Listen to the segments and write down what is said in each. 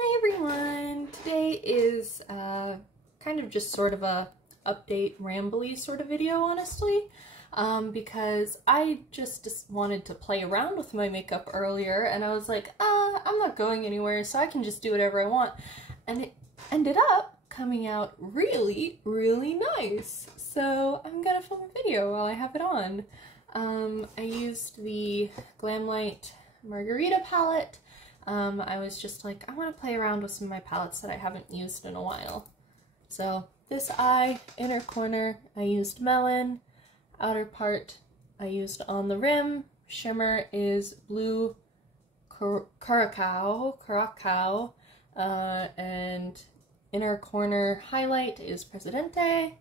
Hi everyone! Today is kind of just sort of a update rambly sort of video, honestly, because I just wanted to play around with my makeup earlier and I was like, I'm not going anywhere so I can just do whatever I want, and it ended up coming out really, really nice. So I'm gonna film a video while I have it on. I used the Glamlite Margarita palette. I was just like, I want to play around with some of my palettes that I haven't used in a while. So this eye, inner corner, I used Melon. Outer part, I used On the Rim. Shimmer is Blue Curacao. And inner corner highlight is Presidente.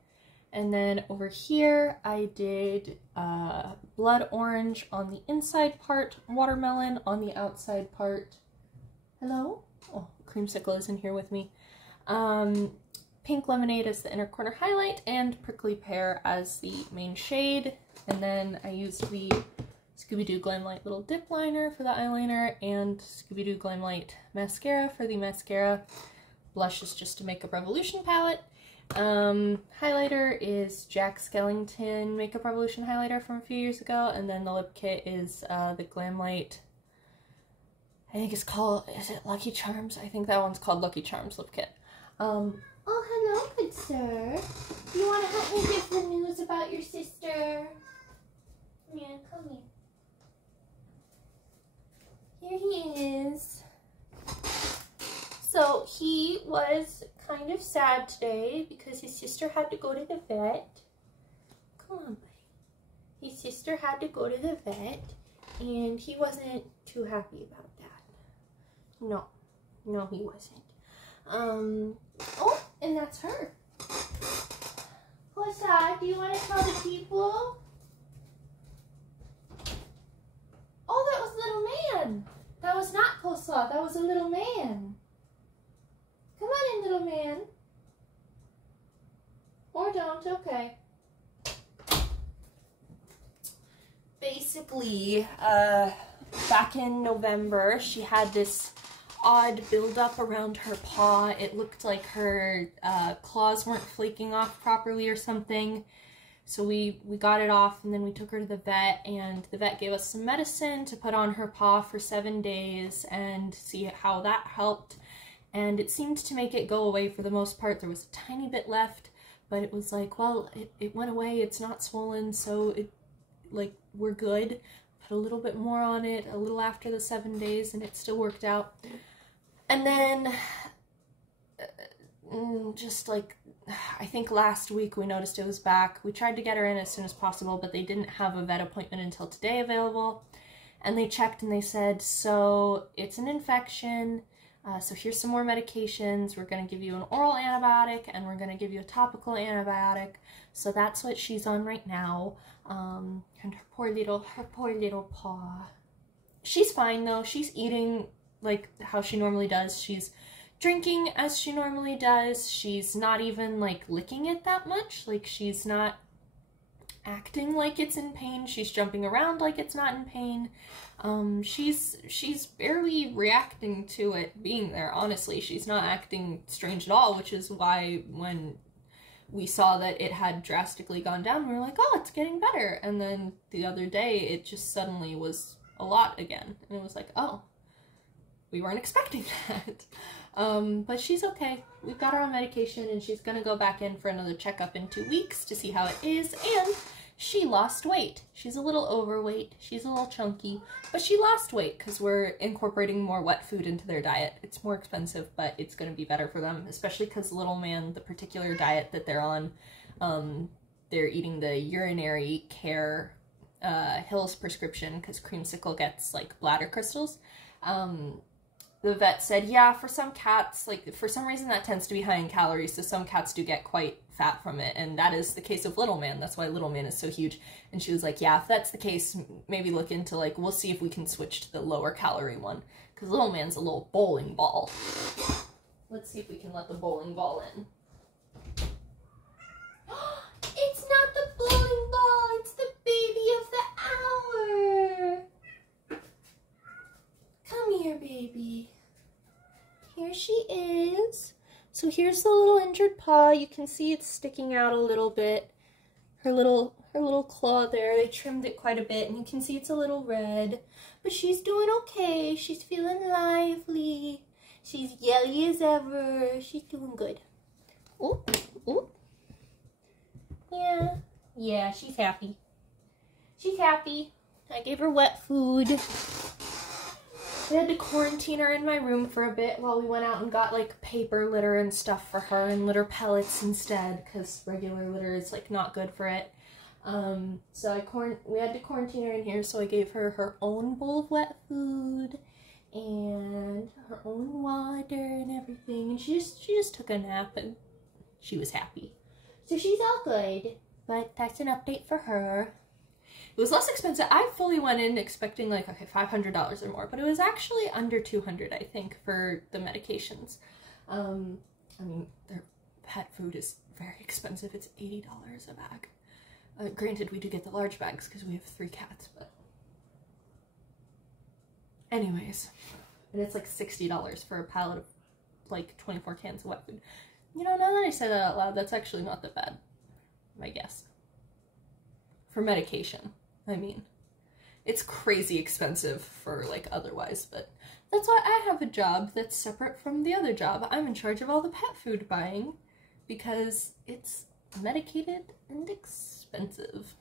And then over here, I did Blood Orange on the inside part, Watermelon on the outside part. Hello? Oh, Creamsicle is in here with me. Pink Lemonade as the inner corner highlight, and Prickly Pear as the main shade. And then I used the Scooby-Doo Glamlite Little Dip Liner for the eyeliner, and Scooby-Doo Glamlite Mascara for the mascara. Blush is just a Makeup Revolution palette. Highlighter is Jack Skellington Makeup Revolution highlighter from a few years ago, and then the lip kit is the Glamlite, I think it's called, is it Lucky Charms? I think that one's called Lucky Charms lip kit. Oh, hello, good sir. Do you want to help me give the news about your sister? Yeah, come here. Here he is. So he was kind of sad today because his sister had to go to the vet. Come on, buddy. His sister had to go to the vet and he wasn't too happy about that. No, he wasn't. Oh, and that's her. Kosa, do you want to tell the people? Oh, that was Little Man. That was not Kosa, that was a little man. Come on in, little man. Or don't, okay. Basically, back in November, she had this odd buildup around her paw. It looked like her claws weren't flaking off properly or something. So we got it off, and then we took her to the vet, and the vet gave us some medicine to put on her paw for 7 days and see how that helped. And it seemed to make it go away for the most part. There was a tiny bit left, but it was like, well, it went away. It's not swollen, so we're good. Put a little bit more on it a little after the 7 days, and it still worked out. And then just like, I think last week we noticed it was back. We tried to get her in as soon as possible, but they didn't have a vet appointment until today available. And they checked and they said, so it's an infection. So here's some more medications. We're going to give you an oral antibiotic and we're going to give you a topical antibiotic. So that's what she's on right now. And her poor little paw. She's fine though. She's eating like how she normally does. She's drinking as she normally does. She's not even like licking it that much. Like she's not acting like it's in pain. She's jumping around like it's not in pain. She's barely reacting to it being there, honestly. She's not acting strange at all, which is why when we saw that it had drastically gone down, we were like, oh, it's getting better. And then the other day, it just suddenly was a lot again. And it was like, oh, we weren't expecting that. But she's okay. We've got her on medication, and she's gonna go back in for another checkup in 2 weeks to see how it is. And she lost weight. She's a little overweight. She's a little chunky, but she lost weight because we're incorporating more wet food into their diet. It's more expensive, but it's going to be better for them, especially because Little Man, the particular diet that they're on, they're eating the urinary care Hill's prescription because Creamsicle gets like bladder crystals. The vet said, yeah, for some cats, like for some reason that tends to be high in calories, so some cats do get quite fat from it, and that is the case of Little Man. That's why Little Man is so huge. And she was like, yeah, if that's the case, maybe look into like, we'll see if we can switch to the lower calorie one, because Little Man's a little bowling ball. Let's see if we can let the bowling ball in. It's not the bowling ball, it's the baby of the hour. Come here, baby. here she is. So here's the little injured paw. You can see it's sticking out a little bit. Her little claw there, they trimmed it quite a bit, and you can see it's a little red. But she's doing okay. She's feeling lively. She's yelly as ever. She's doing good. Oh, oh. Yeah, she's happy. She's happy. I gave her wet food. We had to quarantine her in my room for a bit while we went out and got like paper litter and stuff for her and litter pellets instead, because regular litter is like not good for it. So we had to quarantine her in here, so I gave her her own bowl of wet food and her own water and everything, and she just took a nap and she was happy. So she's all good, but that's an update for her. It was less expensive. I fully went in expecting like, okay, $500 or more, but it was actually under $200, I think, for the medications. I mean, their pet food is very expensive. It's $80 a bag. Granted, we do get the large bags because we have 3 cats, but anyways. And it's like $60 for a pallet of like 24 cans of wet food. You know, now that I say that out loud, that's actually not that bad, I guess. For medication, I mean. It's crazy expensive for like otherwise, but that's why I have a job that's separate from the other job. I'm in charge of all the pet food buying because it's medicated and expensive.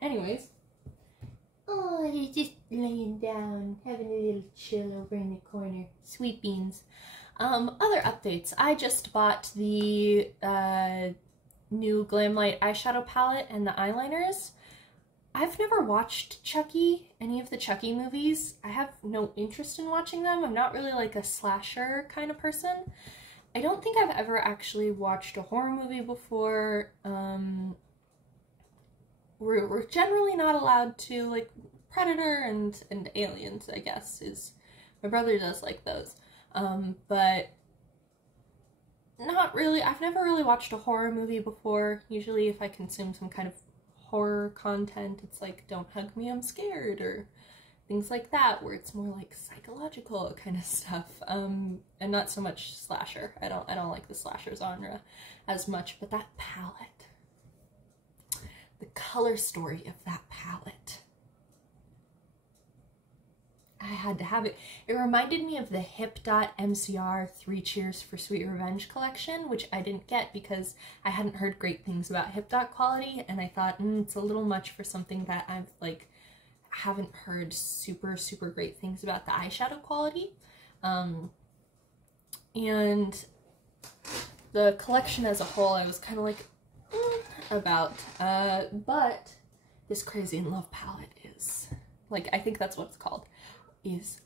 Anyways. Oh, they're just laying down, having a little chill over in the corner. Sweet beans. Other updates. I just bought the new Glamlight eyeshadow palette and the eyeliners. I've never watched Chucky, any of the Chucky movies. I have no interest in watching them. I'm not really like a slasher kind of person. I don't think I've ever actually watched a horror movie before. We're generally not allowed to, like Predator and Aliens, I guess, is, my brother does like those. But not really, I've never really watched a horror movie before. Usually if I consume some kind of horror content, it's like, don't hug me, I'm scared, or things like that, where it's more like psychological kind of stuff, and not so much slasher. I don't like the slasher genre as much, but that palette, the color story of that palette, I had to have it. It reminded me of the Hip Dot MCR 3 Cheers for Sweet Revenge collection, which I didn't get because I hadn't heard great things about Hip Dot quality, and I thought, it's a little much for something that I've like haven't heard super great things about the eyeshadow quality. And the collection as a whole, I was kind of like about, but this Crazy in Love palette is, like, I think that's what it's called, is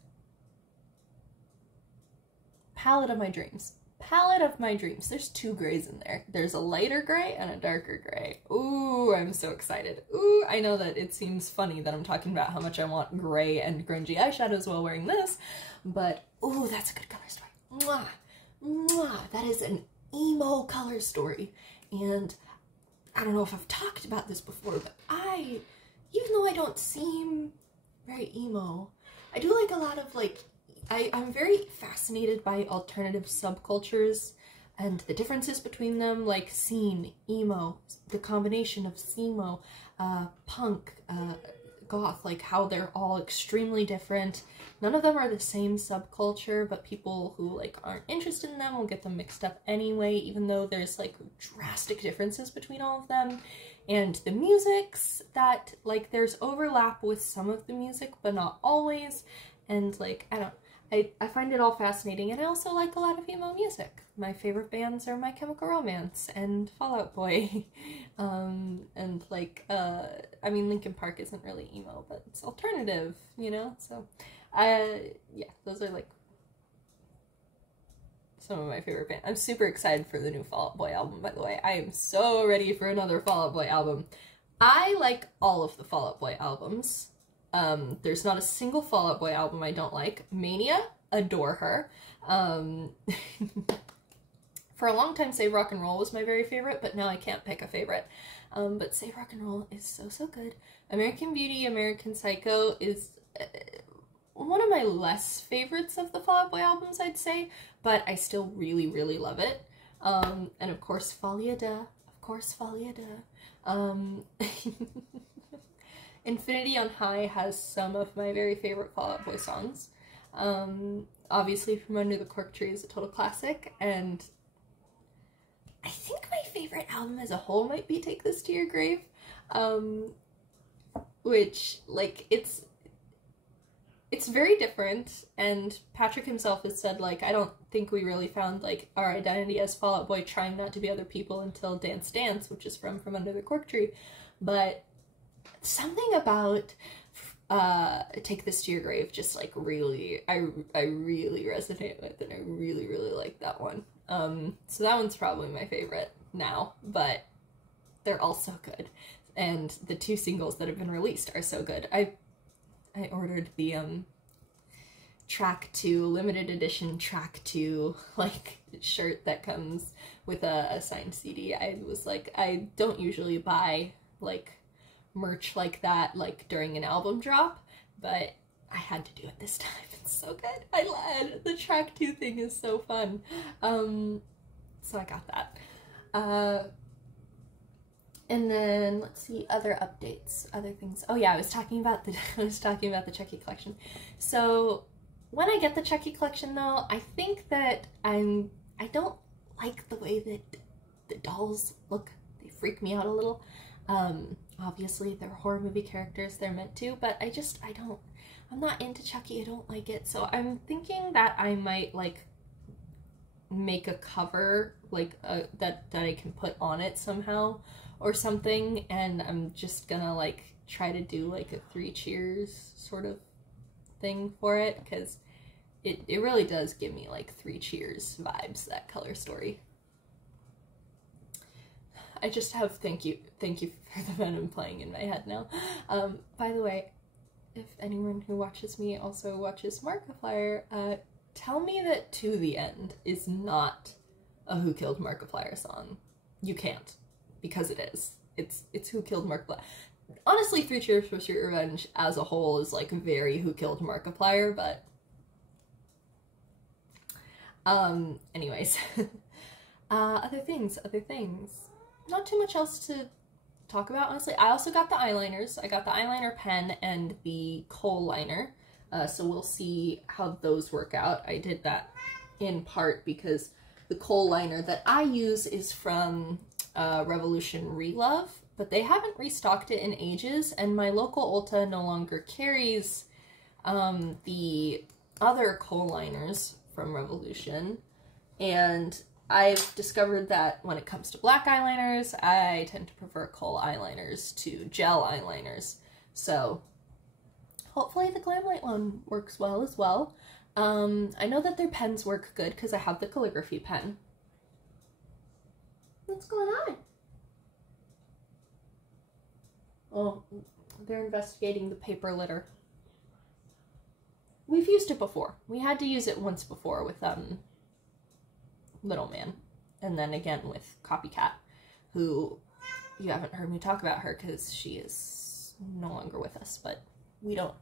palette of my dreams. Palette of my dreams. There's 2 grays in there. There's a lighter gray and a darker gray. Ooh, I'm so excited. Ooh, I know that it seems funny that I'm talking about how much I want gray and grungy eyeshadows while wearing this, but ooh, that's a good color story. Mwah! Mwah! That is an emo color story. And I don't know if I've talked about this before, but even though I don't seem very emo, I do like a lot of like, I'm very fascinated by alternative subcultures and the differences between them, like scene, emo, the combination of scemo, punk, goth, like how they're all extremely different. None of them are the same subculture, but people who like aren't interested in them will get them mixed up anyway, even though there's like drastic differences between all of them. And the musics that, like, there's overlap with some of the music, but not always. And like, I find it all fascinating, and I also like a lot of emo music. My favorite bands are My Chemical Romance and Fall Out Boy. And like, I mean, Linkin Park isn't really emo, but it's alternative, you know? So, yeah, those are like some of my favorite bands. I'm super excited for the new Fall Out Boy album, by the way. I am so ready for another Fall Out Boy album. I like all of the Fall Out Boy albums. There's not a single Fall Out Boy album I don't like. Mania, adore her. For a long time, Save Rock and Roll was my very favorite, but now I can't pick a favorite. But Save Rock and Roll is so good. American Beauty, American Psycho is one of my less favorites of the Fall Out Boy albums, I'd say, but I still really, really love it. And of course, Folia Da. Of course, Folia Da. Infinity on High has some of my very favorite Fall Out Boy songs. Obviously, From Under the Cork Tree is a total classic, and I think my favorite album as a whole might be Take This to Your Grave, which, like, it's very different, and Patrick himself has said, like, I don't think we really found, like, our identity as Fall Out Boy trying not to be other people until Dance Dance, which is from Under the Cork Tree, but something about Take This to Your Grave just, like, really, I really resonate with, and I really, really like that one. So that one's probably my favorite now, but they're all so good, and the 2 singles that have been released are so good. I ordered the track 2 limited edition track 2 like shirt that comes with a signed CD. I was like, I don't usually buy like merch like that like during an album drop, but I had to do it this time. It's so good. I love the track 2 thing is so fun. So I got that. And then let's see, other updates, other things. Oh yeah, I was talking about the Chucky collection. So when I get the Chucky collection though, I think that I don't like the way that the dolls look. They freak me out a little. Obviously they're horror movie characters, they're meant to, but I'm not into Chucky, I don't like it. So I'm thinking that I might like make a cover like that I can put on it somehow or something, and I'm just gonna like try to do like a 3 Cheers sort of thing for it, because it really does give me like 3 Cheers vibes, that color story. I just have thank you for the Venom playing in my head now. By the way, if anyone who watches me also watches Markiplier, tell me that To the End is not a Who Killed Markiplier song. You can't, because it is. It's Who Killed Markiplier. Honestly, 3 Cheers for Sweet Revenge as a whole is like very Who Killed Markiplier, but anyways. Other things. Not too much else to talk about, honestly. I also got the eyeliners. I got the eyeliner pen and the kohl liner. So we'll see how those work out. I did that in part because the kohl liner that I use is from Revolution Relove, but they haven't restocked it in ages, and my local Ulta no longer carries the other kohl liners from Revolution, and I've discovered that when it comes to black eyeliners, I tend to prefer kohl eyeliners to gel eyeliners. So hopefully the Glamlight one works well as well. I know that their pens work good because I have the calligraphy pen. What's going on? Oh, they're investigating the paper litter. We've used it before. We had to use it once before with Little Man, and then again with Copycat, who you haven't heard me talk about her because she is no longer with us, but we don't,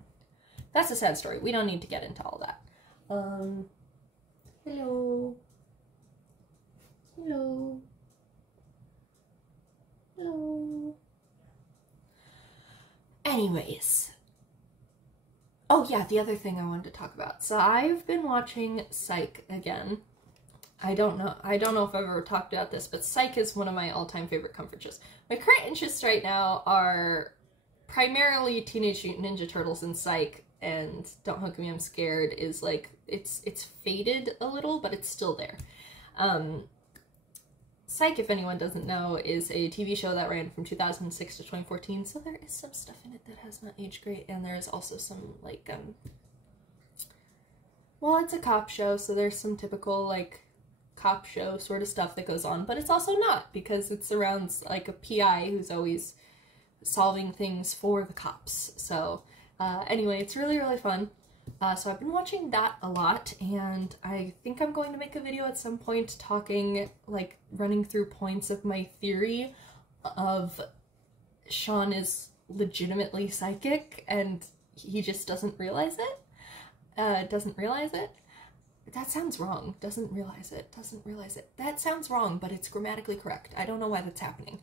that's a sad story. We don't need to get into all that. Hello. Anyways. Oh yeah, the other thing I wanted to talk about. So I've been watching Psych again. I don't know if I've ever talked about this, but Psych is one of my all-time favorite comfort shows. My current interests right now are primarily Teenage Mutant Ninja Turtles and Psych, and Don't Hook Me, I'm Scared is like, it's faded a little, but it's still there. Psych, if anyone doesn't know, is a TV show that ran from 2006 to 2014, so there is some stuff in it that has not aged great, and there's also some, like, well, it's a cop show, so there's some typical, like, cop show sort of stuff that goes on, but it's also not, because it surrounds, like, a PI who's always solving things for the cops. So, anyway, it's really, really fun. So I've been watching that a lot, and I think I'm going to make a video at some point talking, like, running through points of my theory of Sean is legitimately psychic, and he just doesn't realize it. doesn't realize it. That sounds wrong. Doesn't realize it. Doesn't realize it. That sounds wrong, but it's grammatically correct. I don't know why that's happening.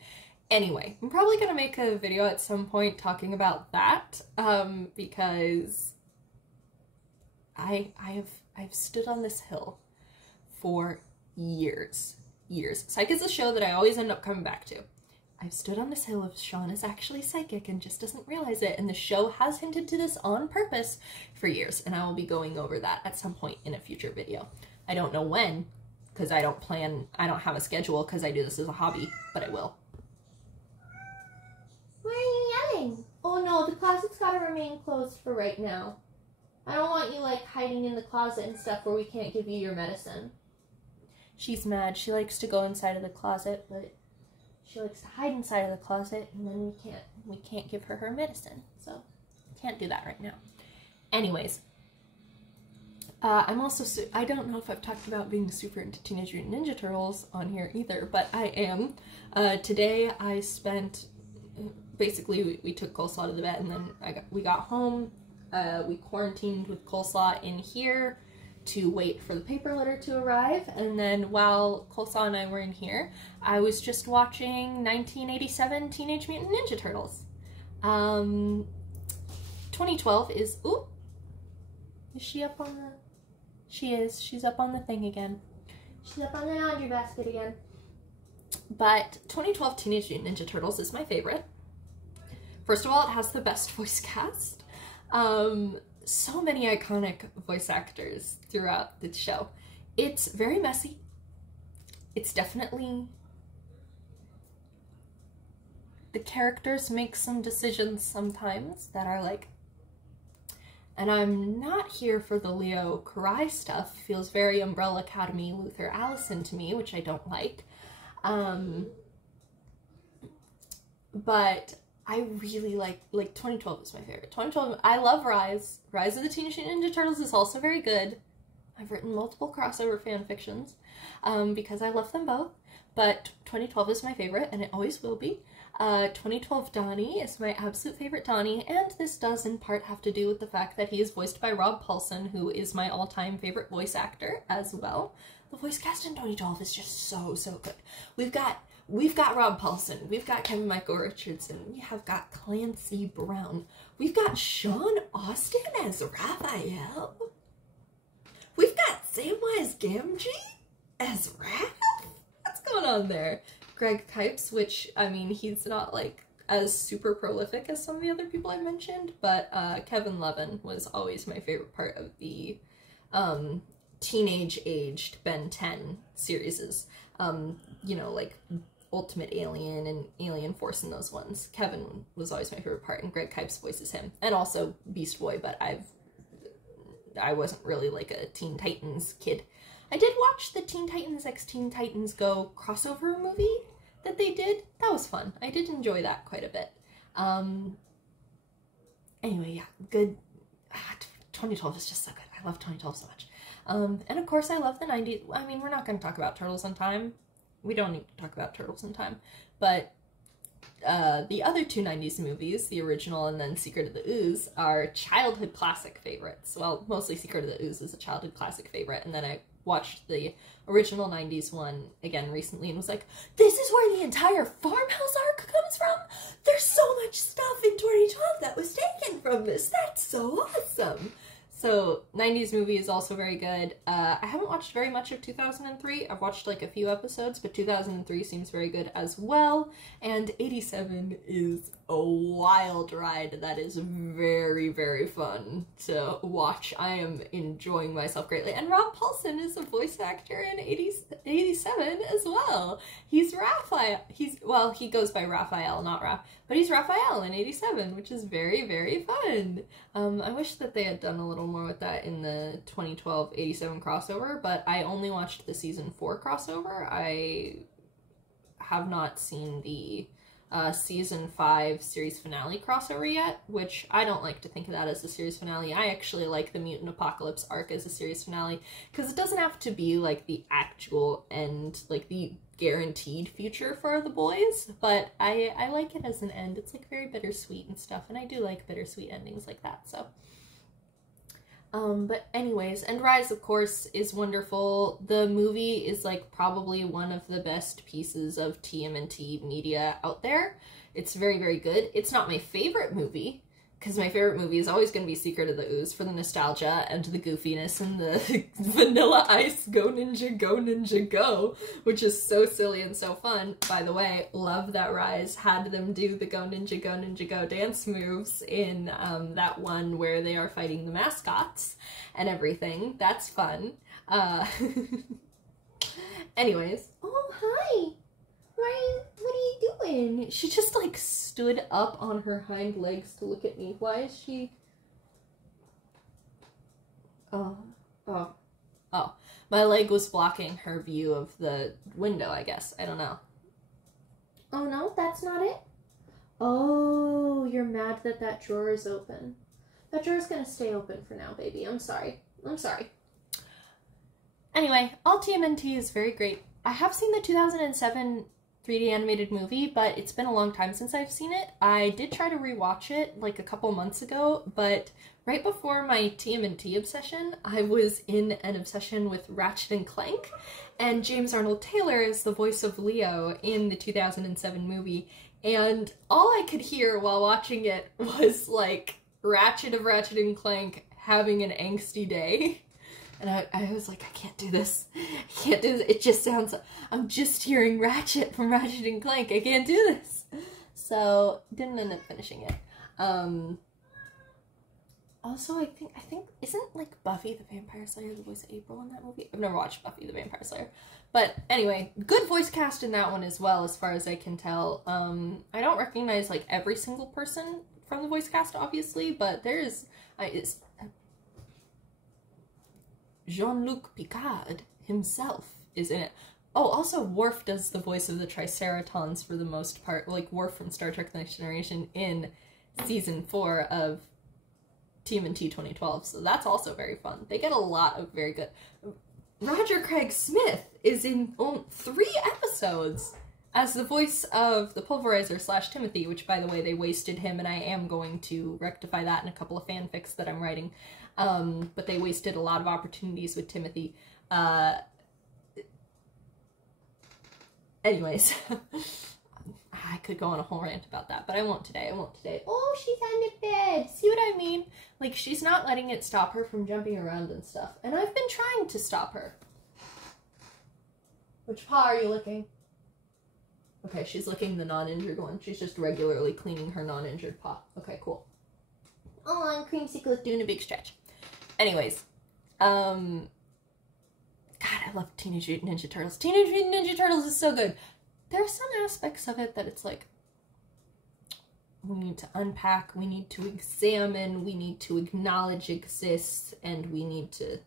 Anyway, I'm probably gonna make a video at some point talking about that, because I've stood on this hill for years. Psych is a show that I always end up coming back to. I've stood on this hill of Sean is actually psychic and just doesn't realize it, and the show has hinted to this on purpose for years, and I will be going over that at some point in a future video. I don't know when, because I don't have a schedule because I do this as a hobby, but I will. Why are you yelling? Oh no, the closet's gotta remain closed for right now. I don't want you, like, hiding in the closet and stuff where we can't give you your medicine. She's mad. She likes to go inside of the closet, but she likes to hide inside of the closet, and then we can't give her medicine, so can't do that right now. Anyways, I'm also, I don't know if I've talked about being super into Teenage Mutant Ninja Turtles on here either, but I am. Today I spent, basically we took Coleslaw to the vet, and then we got home, we quarantined with Coleslaw in here to wait for the paper litter to arrive, and then while Coleslaw and I were in here, I was just watching 1987 Teenage Mutant Ninja Turtles. 2012 is, ooh, is she up on the, she is, she's up on the thing again. She's up on the laundry basket again. But 2012 Teenage Mutant Ninja Turtles is my favorite. First of all, it has the best voice cast. So many iconic voice actors throughout the show. It's very messy. It's definitely... The characters make some decisions sometimes that are like... And I'm not here for the Leo Karai stuff. Feels very Umbrella Academy, Luther Allison to me, which I don't like. But I really like 2012 is my favorite. 2012, I love Rise. Rise of the Teenage Mutant Ninja Turtles is also very good. I've written multiple crossover fan fictions because I love them both. But 2012 is my favorite, and it always will be. 2012 Donnie is my absolute favorite Donnie, and this does in part have to do with the fact that he is voiced by Rob Paulsen, who is my all-time favorite voice actor as well. The voice cast in 2012 is just so good. We've got Rob Paulsen, we've got Kevin Michael Richardson, we have got Clancy Brown, we've got Sean Astin as Raphael, we've got Samwise Gamgee as Raph. What's going on there? Greg Kipes, which, I mean, he's not like as super prolific as some of the other people I mentioned, but Kevin Levin was always my favorite part of the teenage-aged Ben 10 series. You know, like Ultimate Alien and Alien Force and those ones. Kevin was always my favorite part, and Greg Kipes voices him. And also Beast Boy, but I wasn't really like a Teen Titans kid. I did watch the Teen Titans X Teen Titans Go crossover movie that they did. That was fun. I did enjoy that quite a bit. Anyway, yeah, good. 2012 is just so good. I love 2012 so much. And of course I love the 90s. I mean, we're not going to talk about Turtles in Time. We don't need to talk about Turtles in Time. But the other two 90s movies, the original and then Secret of the Ooze, are childhood classic favorites. Well, mostly Secret of the Ooze is a childhood classic favorite, and then I watched the original 90s one again recently and was like, this is where the entire Farmhouse arc comes from? There's so much stuff in 2012 that was taken from this. That's so awesome. So 90s movie is also very good. I haven't watched very much of 2003. I've watched like a few episodes, but 2003 seems very good as well. And 87 is a wild ride that is very fun to watch. I am enjoying myself greatly. And Rob Paulsen is a voice actor in 87 as well. He's Raphael. Well, he goes by Raphael, not Raph, but he's Raphael in 87, which is very fun. I wish that they had done a little more with that in the 2012 87 crossover, but I only watched the season 4 crossover. I have not seen the season 5 series finale crossover yet, which I don't like to think of that as the series finale. I actually like the Mutant Apocalypse arc as a series finale, because it doesn't have to be like the actual end, like the guaranteed future for the boys, but I like it as an end. It's like very bittersweet and stuff, and I do like bittersweet endings like that, so. But anyways, and Rise, of course, is wonderful. The movie is, like, probably one of the best pieces of TMNT media out there. It's very, very good. It's not my favorite movie, because my favorite movie is always going to be Secret of the Ooze for the nostalgia and the goofiness and the Vanilla Ice Go Ninja Go, which is so silly and so fun. By the way, love that Rise had them do the Go Ninja Go dance moves in that one where they are fighting the mascots and everything. That's fun. Anyways. Oh, hi! What are you doing? She just, like, stood up on her hind legs to look at me. Why is she... Oh. My leg was blocking her view of the window, I guess. I don't know. Oh, no? That's not it? Oh, you're mad that that drawer is open. That drawer's gonna stay open for now, baby. I'm sorry. Anyway, all TMNT is very great. I have seen the 2007 3D animated movie, but it's been a long time since I've seen it. I did try to rewatch it like a couple months ago, but right before my TMNT obsession, I was in an obsession with Ratchet and Clank, and James Arnold Taylor is the voice of Leo in the 2007 movie, and all I could hear while watching it was like Ratchet of Ratchet and Clank having an angsty day. And I was like, I can't do this. I can't do this. It just sounds, I'm just hearing Ratchet from Ratchet and Clank. I can't do this. So, didn't end up finishing it. Also, I think, isn't, like, Buffy the Vampire Slayer the voice of April in that movie? I've never watched Buffy the Vampire Slayer. But anyway, good voice cast in that one as well, as far as I can tell. I don't recognize, like, every single person from the voice cast, obviously, but there's, Jean-Luc Picard himself is in it. Oh, also Worf does the voice of the Triceratons for the most part, like Worf from Star Trek The Next Generation in Season 4 of TMNT 2012, so that's also very fun. They get a lot of very good... Roger Craig Smith is in 3 episodes as the voice of the Pulverizer / Timothy, which, by the way, they wasted him, and I am going to rectify that in a couple of fanfics that I'm writing. But they wasted a lot of opportunities with Timothy. Anyways, I could go on a whole rant about that, but I won't today. Oh, she's on the bed. See what I mean? Like, she's not letting it stop her from jumping around and stuff. And I've been trying to stop her. Which paw are you licking? Okay, she's licking the non-injured one. She's just regularly cleaning her non-injured paw. Okay, cool. Oh, and Creamsicle's doing a big stretch. Anyways, God, I love Teenage Mutant Ninja Turtles. Teenage Mutant Ninja Turtles is so good. There are some aspects of it that it's like, we need to unpack, we need to examine, we need to acknowledge exists, and we need to,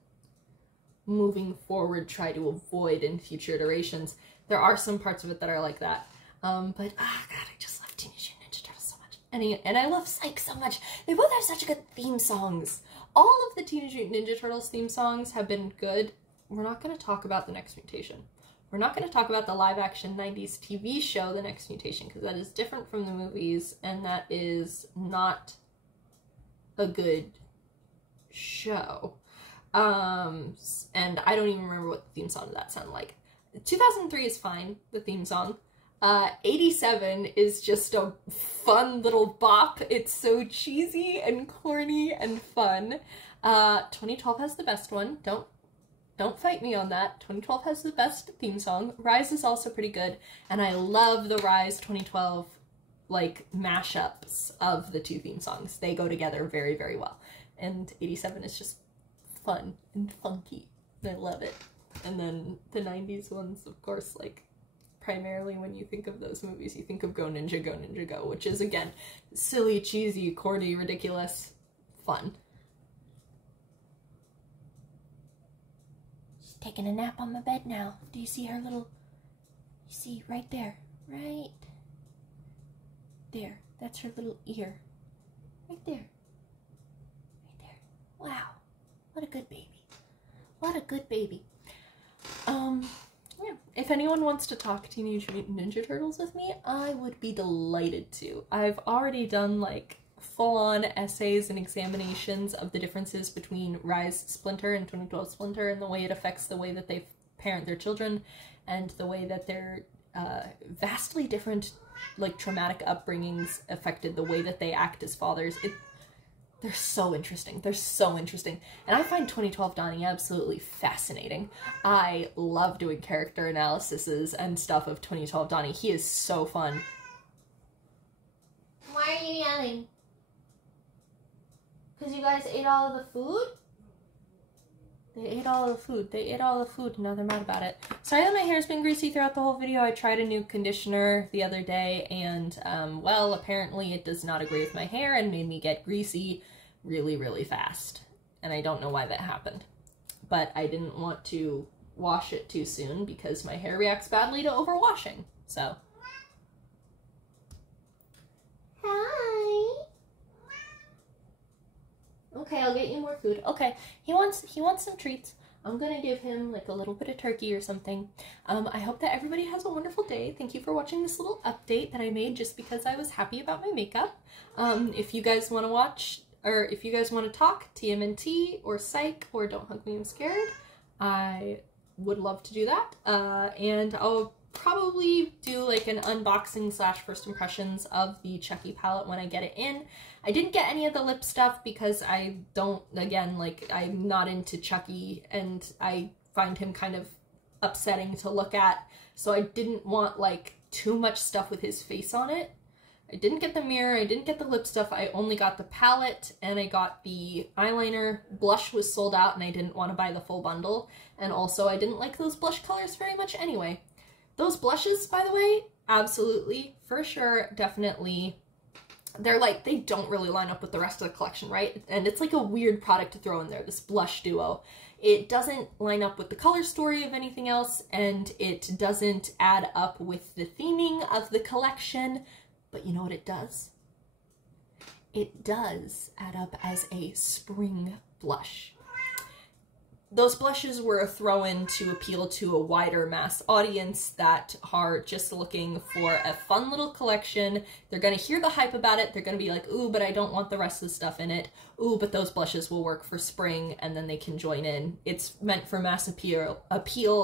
moving forward, try to avoid in future iterations. There are some parts of it that are like that. But, God, I just love Teenage Mutant Ninja Turtles so much. And I love Psych so much. They both have such good theme songs. All of the Teenage Mutant Ninja Turtles theme songs have been good. We're not going to talk about The Next Mutation. We're not going to talk about the live-action 90s TV show, The Next Mutation, because that is different from the movies, and that is not a good show. And I don't even remember what the theme song of that sounded like. 2003 is fine, the theme song. 87 is just a fun little bop. It's so cheesy and corny and fun. 2012 has the best one. Don't fight me on that. 2012 has the best theme song. Rise is also pretty good, and I love the Rise 2012 like mashups of the 2 theme songs. They go together very, very well. And 87 is just fun and funky, and I love it. And then the 90s ones, of course, like, primarily when you think of those movies, you think of Go Ninja Go, which is, again, silly, cheesy, corny, ridiculous, fun. She's taking a nap on my bed now. Do you see her little... You see, right there. Right there. That's her little ear. Right there. Right there. Wow. What a good baby. What a good baby. Yeah, if anyone wants to talk Teenage Mutant Ninja Turtles with me, I would be delighted to. I've already done like full-on essays and examinations of the differences between Rise Splinter and 2012 Splinter and the way it affects the way that they parent their children and the way that their vastly different, like, traumatic upbringings affected the way that they act as fathers. They're so interesting. They're so interesting. And I find 2012 Donnie absolutely fascinating. I love doing character analyses and stuff of 2012 Donnie. He is so fun. Why are you yelling? Because you guys ate all of the food? They ate all the food. They ate all the food. Now they're mad about it. Sorry that my hair's been greasy throughout the whole video. I tried a new conditioner the other day and, well, apparently it does not agree with my hair and made me get greasy really, really fast. And I don't know why that happened. But I didn't want to wash it too soon because my hair reacts badly to overwashing. So. Hi. Okay, I'll get you more food. Okay, he wants some treats. I'm gonna give him like a little bit of turkey or something. I hope that everybody has a wonderful day. Thank you for watching this little update that I made just because I was happy about my makeup. If you guys want to watch, or if you guys want to talk TMNT or Psych or Don't Hug Me, I'm Scared, I would love to do that. And I'll probably do like an unboxing / first impressions of the Chucky palette when I get it in. I didn't get any of the lip stuff because I don't, again, like, I'm not into Chucky and I find him kind of upsetting to look at, so I didn't want like too much stuff with his face on it. I didn't get the mirror, I didn't get the lip stuff, I only got the palette and I got the eyeliner. Blush was sold out and I didn't want to buy the full bundle, and also I didn't like those blush colors very much anyway. Those blushes, by the way, absolutely, for sure, definitely, they're like, they don't really line up with the rest of the collection, right? And it's like a weird product to throw in there, this blush duo. It doesn't line up with the color story of anything else, and it doesn't add up with the theming of the collection, but you know what it does? It does add up as a spring blush. Those blushes were a throw-in to appeal to a wider mass audience that are just looking for a fun little collection. They're gonna hear the hype about it. They're gonna be like, ooh, but I don't want the rest of the stuff in it. Ooh, but those blushes will work for spring, and then they can join in. It's meant for mass appeal,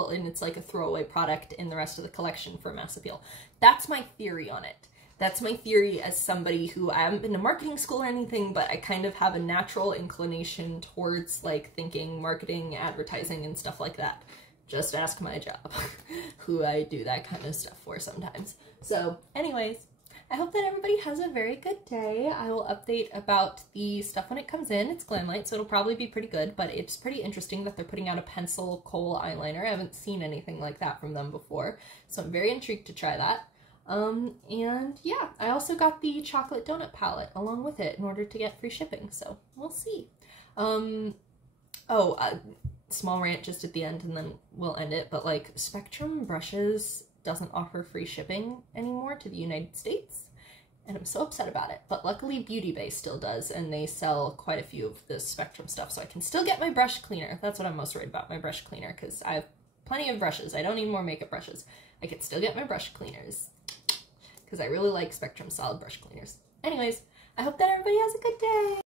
and it's like a throwaway product in the rest of the collection for mass appeal. That's my theory on it. That's my theory as somebody who, I haven't been to marketing school or anything, but I kind of have a natural inclination towards like thinking marketing, advertising, and stuff like that. Just ask my job, who I do that kind of stuff for sometimes. So anyways, I hope that everybody has a very good day. I will update about the stuff when it comes in. It's Glamlight, so it'll probably be pretty good, but it's pretty interesting that they're putting out a pencil kohl eyeliner. I haven't seen anything like that from them before, so I'm very intrigued to try that. And yeah, I also got the chocolate donut palette along with it in order to get free shipping, so we'll see. Small rant just at the end and then we'll end it, but like Spectrum Brushes doesn't offer free shipping anymore to the United States, and I'm so upset about it, but luckily Beauty Bay still does, and they sell quite a few of the Spectrum stuff, so I can still get my brush cleaner. That's what I'm most worried about, my brush cleaner, because I have plenty of brushes. I don't need more makeup brushes. I can still get my brush cleaners, because I really like Spectrum solid brush cleaners. Anyways, I hope that everybody has a good day.